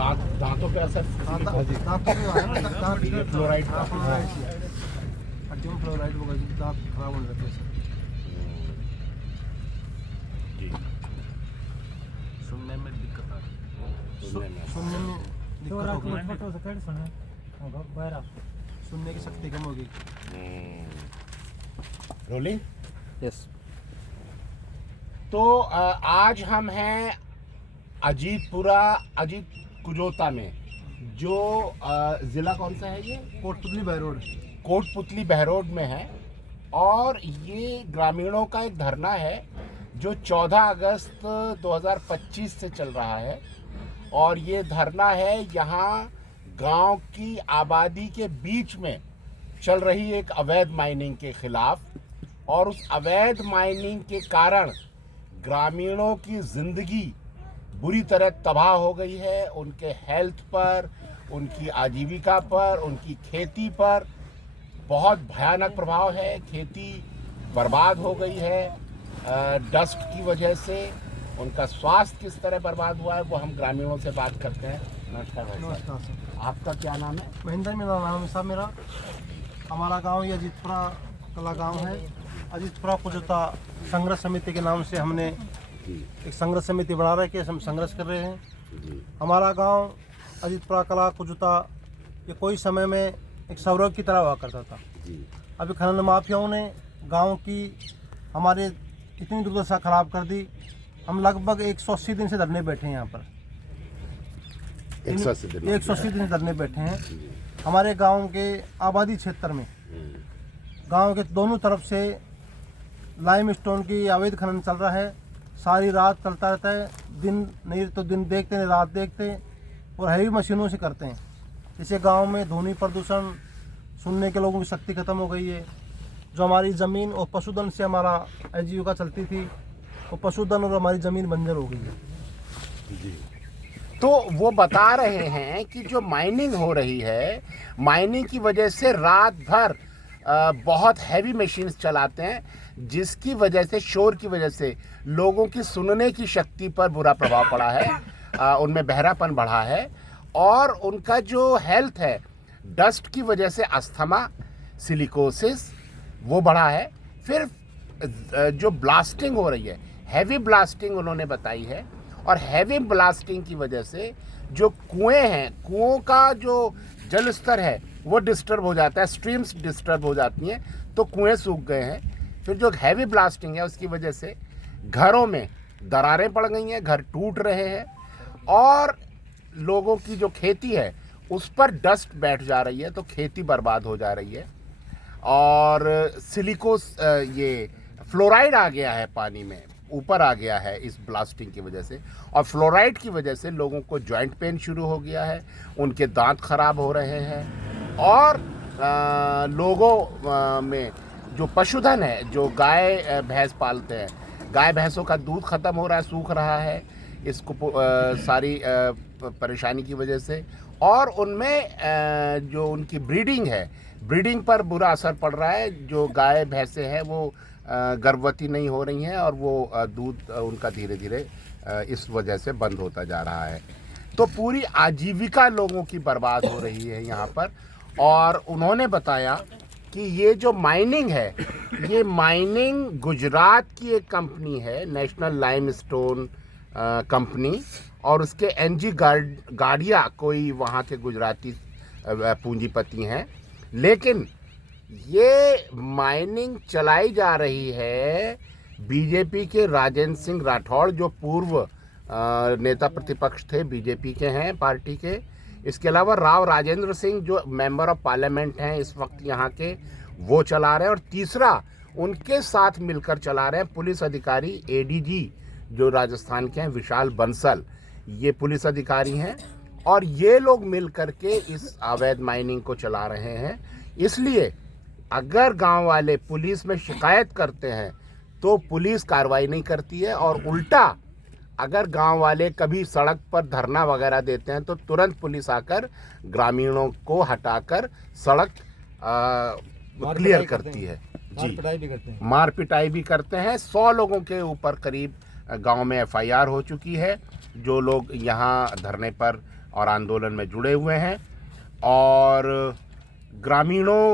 दांतों पे असर दांतों में आया ना, दांत फ्लोराइड का। हड्डियों में फ्लोराइड वगैरह दांत खराब होने लगते हैं सर। जी, सुनने में दिक्कत आ रही है। सुनने में दिक्कत हो गई, सुनने की शक्ति कम हो गई। रोलिंग। यस। तो आज हम हैं अजीत कुजोता में, जो ज़िला कौन सा है ये? Kotputli by road. कोटपुतली बहरोड में है। और ये ग्रामीणों का एक धरना है जो 14 अगस्त 2025 से चल रहा है। और ये धरना है यहाँ गांव की आबादी के बीच में चल रही एक अवैध माइनिंग के खिलाफ। और उस अवैध माइनिंग के कारण ग्रामीणों की ज़िंदगी बुरी तरह तबाह हो गई है। उनके हेल्थ पर, उनकी आजीविका पर, उनकी खेती पर बहुत भयानक प्रभाव है। खेती बर्बाद हो गई है डस्ट की वजह से। उनका स्वास्थ्य किस तरह बर्बाद हुआ है वो हम ग्रामीणों से बात करते हैं। नमस्कार भाई साहब। नमस्कार सर। आपका क्या नाम है? महेंद्र मेरा नाम है साहब। मेरा हमारा गांव ये अजीतपुरा कला गांव है। अजीतपुरा कुजोता संघर्ष समिति के नाम से हमने एक संघर्ष समिति बना रहे कि हम संघर्ष कर रहे हैं। हमारा गांव अजीतपुरा कला कुजोता ये कोई समय में एक सौरभ की तरह हुआ करता था। अभी खनन माफियाओं ने गांव की हमारे इतनी दुर्दशा खराब कर दी। हम लगभग 180 दिन से धरने बैठे हैं यहाँ पर। 180 दिन धरने बैठे हैं। हमारे गांव के आबादी क्षेत्र में गांव के दोनों तरफ से लाइम स्टोन की अवैध खनन चल रहा है। सारी रात चलता रहता है। दिन नहीं तो दिन देखते नहीं, रात देखते, और हैवी मशीनों से करते हैं। इसे गांव में ध्वनि प्रदूषण, सुनने के लोगों की शक्ति खत्म हो गई है। जो हमारी ज़मीन और पशुधन से हमारा आजीविका चलती थी, वो पशुधन और हमारी ज़मीन बंजर हो गई है। जी। तो वो बता रहे हैं कि जो माइनिंग हो रही है, माइनिंग की वजह से रात भर बहुत हैवी मशीन्स चलाते हैं, जिसकी वजह से, शोर की वजह से लोगों की सुनने की शक्ति पर बुरा प्रभाव पड़ा है। उनमें बहरापन बढ़ा है और उनका जो हेल्थ है, डस्ट की वजह से अस्थमा, सिलिकोसिस वो बढ़ा है। फिर जो ब्लास्टिंग हो रही है, हैवी ब्लास्टिंग उन्होंने बताई है। और हैवी ब्लास्टिंग की वजह से जो कुएं हैं, कुओं का जो जल स्तर है वो डिस्टर्ब हो जाता है, स्ट्रीम्स डिस्टर्ब हो जाती हैं, तो कुएं सूख गए हैं। फिर जो हैवी ब्लास्टिंग है उसकी वजह से घरों में दरारें पड़ गई हैं, घर टूट रहे हैं, और लोगों की जो खेती है उस पर डस्ट बैठ जा रही है, तो खेती बर्बाद हो जा रही है। और ये फ्लोराइड आ गया है पानी में, ऊपर आ गया है इस ब्लास्टिंग की वजह से। और फ्लोराइड की वजह से लोगों को जॉइंट पेन शुरू हो गया है, उनके दांत खराब हो रहे हैं। और लोगों में जो पशुधन है, जो गाय भैंस पालते हैं, गाय भैंसों का दूध ख़त्म हो रहा है, सूख रहा है इसको सारी परेशानी की वजह से। और उनमें जो उनकी ब्रीडिंग है, ब्रीडिंग पर बुरा असर पड़ रहा है। जो गाय भैंसें हैं वो गर्भवती नहीं हो रही हैं, और वो दूध उनका धीरे धीरे इस वजह से बंद होता जा रहा है। तो पूरी आजीविका लोगों की बर्बाद हो रही है यहाँ पर। और उन्होंने बताया कि ये जो माइनिंग है, ये माइनिंग गुजरात की एक कंपनी है, नेशनल लाइम स्टोन कंपनी, और उसके एनजी गाड़िया कोई वहाँ के गुजराती पूंजीपति हैं। लेकिन ये माइनिंग चलाई जा रही है बीजेपी के राजेंद्र सिंह राठौड़, जो पूर्व नेता प्रतिपक्ष थे, बीजेपी के हैं पार्टी के। इसके अलावा राव राजेंद्र सिंह जो मेंबर ऑफ पार्लियामेंट हैं इस वक्त यहाँ के, वो चला रहे हैं। और तीसरा उनके साथ मिलकर चला रहे हैं पुलिस अधिकारी एडीजी जो राजस्थान के हैं, विशाल बंसल, ये पुलिस अधिकारी हैं। और ये लोग मिल करके इस अवैध माइनिंग को चला रहे हैं। इसलिए अगर गांव वाले पुलिस में शिकायत करते हैं तो पुलिस कार्रवाई नहीं करती है, और उल्टा अगर गांव वाले कभी सड़क पर धरना वगैरह देते हैं तो तुरंत पुलिस आकर ग्रामीणों को हटाकर सड़क क्लियर करती है। जी, मार पिटाई भी करते हैं। 100 लोगों के ऊपर करीब गांव में एफआईआर हो चुकी है, जो लोग यहाँ धरने पर और आंदोलन में जुड़े हुए हैं और ग्रामीणों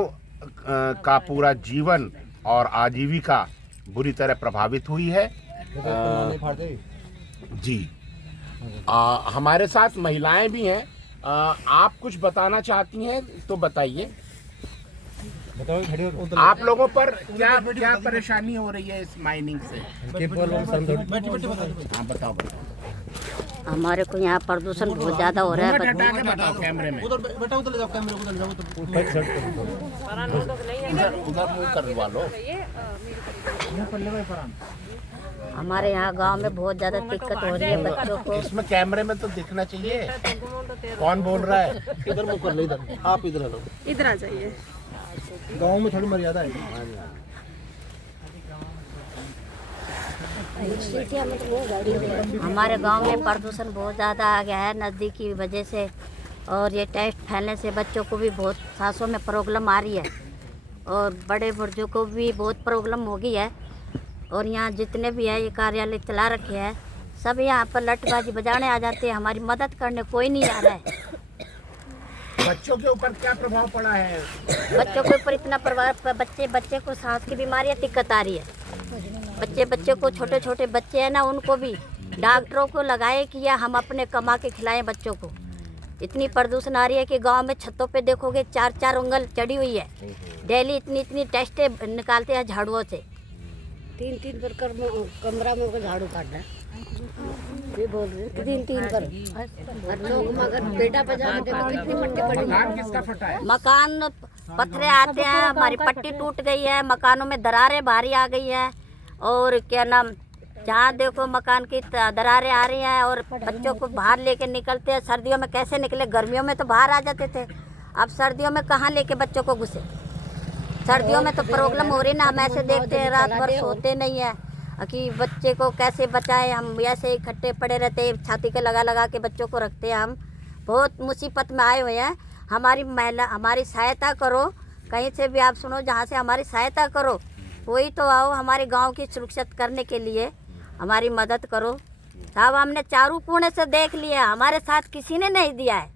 का पूरा जीवन और आजीविका बुरी तरह प्रभावित हुई है। जी हमारे साथ महिलाएं भी हैं। आप कुछ बताना चाहती हैं तो बताइए। आप लोगों पर क्या क्या परेशानी हो रही है इस माइनिंग से? हाँ बताओ। हमारे को यहाँ प्रदूषण बहुत ज़्यादा हो रहा है। बताओ कैमरे में। उधर बेटा उधर ले जाओ, कैमरे उधर ले जाओ, उधर मुंह करवा लो। हमारे यहाँ गांव में बहुत ज़्यादा दिक्कत हो रही है बच्चों को। इसमें कैमरे में तो दिखना चाहिए कौन बोल रहा है। इधर मुंह कर ले, इधर आप इधर आ लो, इधर आ जाइए। गाँव में थोड़ी मर्यादा है। हमारे गांव में प्रदूषण बहुत ज़्यादा आ गया है नज़दीक की वजह से, और ये टेस्ट फैलने से बच्चों को भी बहुत सांसों में प्रॉब्लम आ रही है और बड़े बुजुर्गों को भी बहुत प्रॉब्लम हो गई है। और यहाँ जितने भी है ये कार्यालय चला रखे हैं, सब यहाँ पर लठबाजी बजाने आ जाते हैं, हमारी मदद करने कोई नहीं आ रहा है। बच्चों के ऊपर क्या प्रभाव पड़ा है? बच्चों के ऊपर इतना प्रभाव, बच्चे को सांस की बीमारियाँ दिक्कत आ रही है। बच्चे को छोटे छोटे बच्चे हैं ना, उनको भी डॉक्टरों को लगाए कि या हम अपने कमा के खिलाएं बच्चों को। इतनी प्रदूषण आ रही है कि गांव में छतों पे देखोगे 4-4 उंगल चढ़ी हुई है। डेली इतनी टेस्टें निकालते हैं झाड़ुओं से। 3-3 पर कमरा में को झाड़ू काटना ये बोल रहे 3-3 पर लोग मगर बेटा पजामा के कितनी मट्टी पड़ी। मकान किसका फटा है? मकान पत्थरे आते हैं, हमारी पट्टी टूट गई है, मकानों में दरारें भारी आ गई है। और क्या नाम, जहाँ देखो मकान की दरारें आ रही हैं और बच्चों को बाहर लेके निकलते हैं। सर्दियों में कैसे निकले? गर्मियों में तो बाहर आ जाते थे, अब सर्दियों में कहाँ लेके बच्चों को घुसे? सर्दियों में तो प्रॉब्लम हो रही ना। हम ऐसे देखते हैं, रात भर सोते नहीं है कि बच्चे को कैसे बचाएं। हम ऐसे इकट्ठे पड़े रहते हैं, छाती के लगा के बच्चों को रखते हैं। हम बहुत मुसीबत में आए हुए हैं। हमारी सहायता करो, कहीं से भी आप सुनो जहाँ से हमारी सहायता करो, कोई तो आओ हमारे गांव की सुरक्षित करने के लिए हमारी मदद करो। साहब हमने चारों कोने से देख लिया, हमारे साथ किसी ने नहीं दिया है।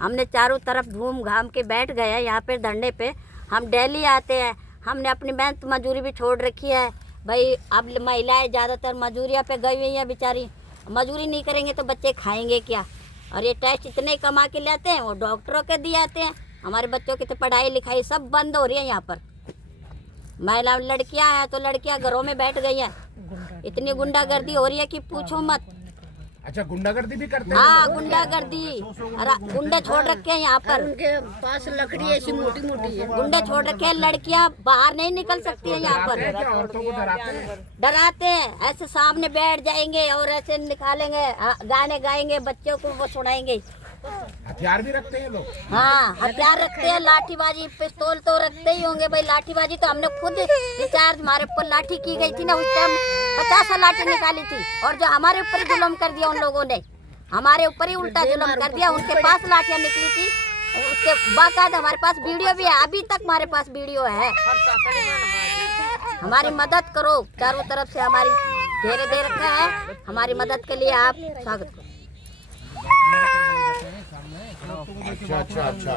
हमने चारों तरफ घूम घाम के बैठ गए हैं यहाँ पे धरने पे। हम डेली आते हैं, हमने अपनी मेहनत मजदूरी भी छोड़ रखी है भाई। अब महिलाएं ज़्यादातर मजदूरिया पे गई हुई हैं बेचारी, मजदूरी नहीं करेंगे तो बच्चे खाएंगे क्या? और ये टेस्ट इतने कमा के लेते हैं, वो डॉक्टरों के दिए आते हैं। हमारे बच्चों की तो पढ़ाई लिखाई सब बंद हो रही है यहाँ पर। महिला लड़कियां हैं तो लड़कियां घरों में बैठ गई हैं। इतनी गुंडागर्दी हो रही है कि पूछो मत। अच्छा गुंडागर्दी भी करते हैं? हाँ गुंडागर्दी, गुंडे छोड़ रखे हैं यहाँ पर। उनके पास लकड़ी ऐसी मोटी मोटी है। गुंडे छोड़ रखे हैं, लड़कियां बाहर नहीं निकल सकती हैं यहाँ पर। क्या औरतों को डराते हैं? डराते हैं, ऐसे सामने बैठ जाएंगे और ऐसे निकालेंगे, गाने गाएंगे, बच्चों को वो सुनाएंगे। हथियार भी रखते हैं लोग? हाँ हथियार रखते हैं, लाठीबाजी, पिस्तौल तो रखते ही होंगे भाई। लाठीबाजी तो हमने खुद इंचार्ज, हमारे ऊपर लाठी की गई थी ना उस टाइम, 50 लाठी निकाली थी। और जो हमारे ऊपर जुल्म कर दिया उन लोगों ने, हमारे ऊपर ही उल्टा जुल्म कर दिया। उनके पास लाठियाँ निकली थी, उसके बाद हमारे पास वीडियो भी है, अभी तक हमारे पास वीडियो है। हमारी मदद करो, चारों तरफ से हमारी घेरे दे रखा है, हमारी मदद के लिए आप स्वागत करो। अच्छा।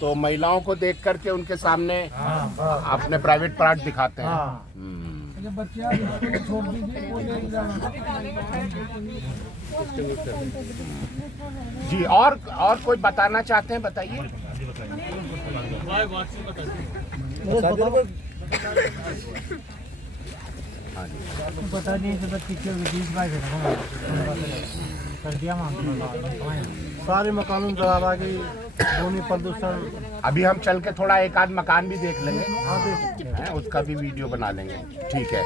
तो महिलाओं को देख करके उनके सामने अपने प्राइवेट पार्ट दिखाते हैं। जी और कोई बताना चाहते हैं? बताइए। पता नहीं सारे मकानों में दरार आ गई, ध्वनि प्रदूषण। अभी हम चल के थोड़ा एक आध मकान भी देख लेंगे, उसका भी वीडियो बना लेंगे। ठीक है।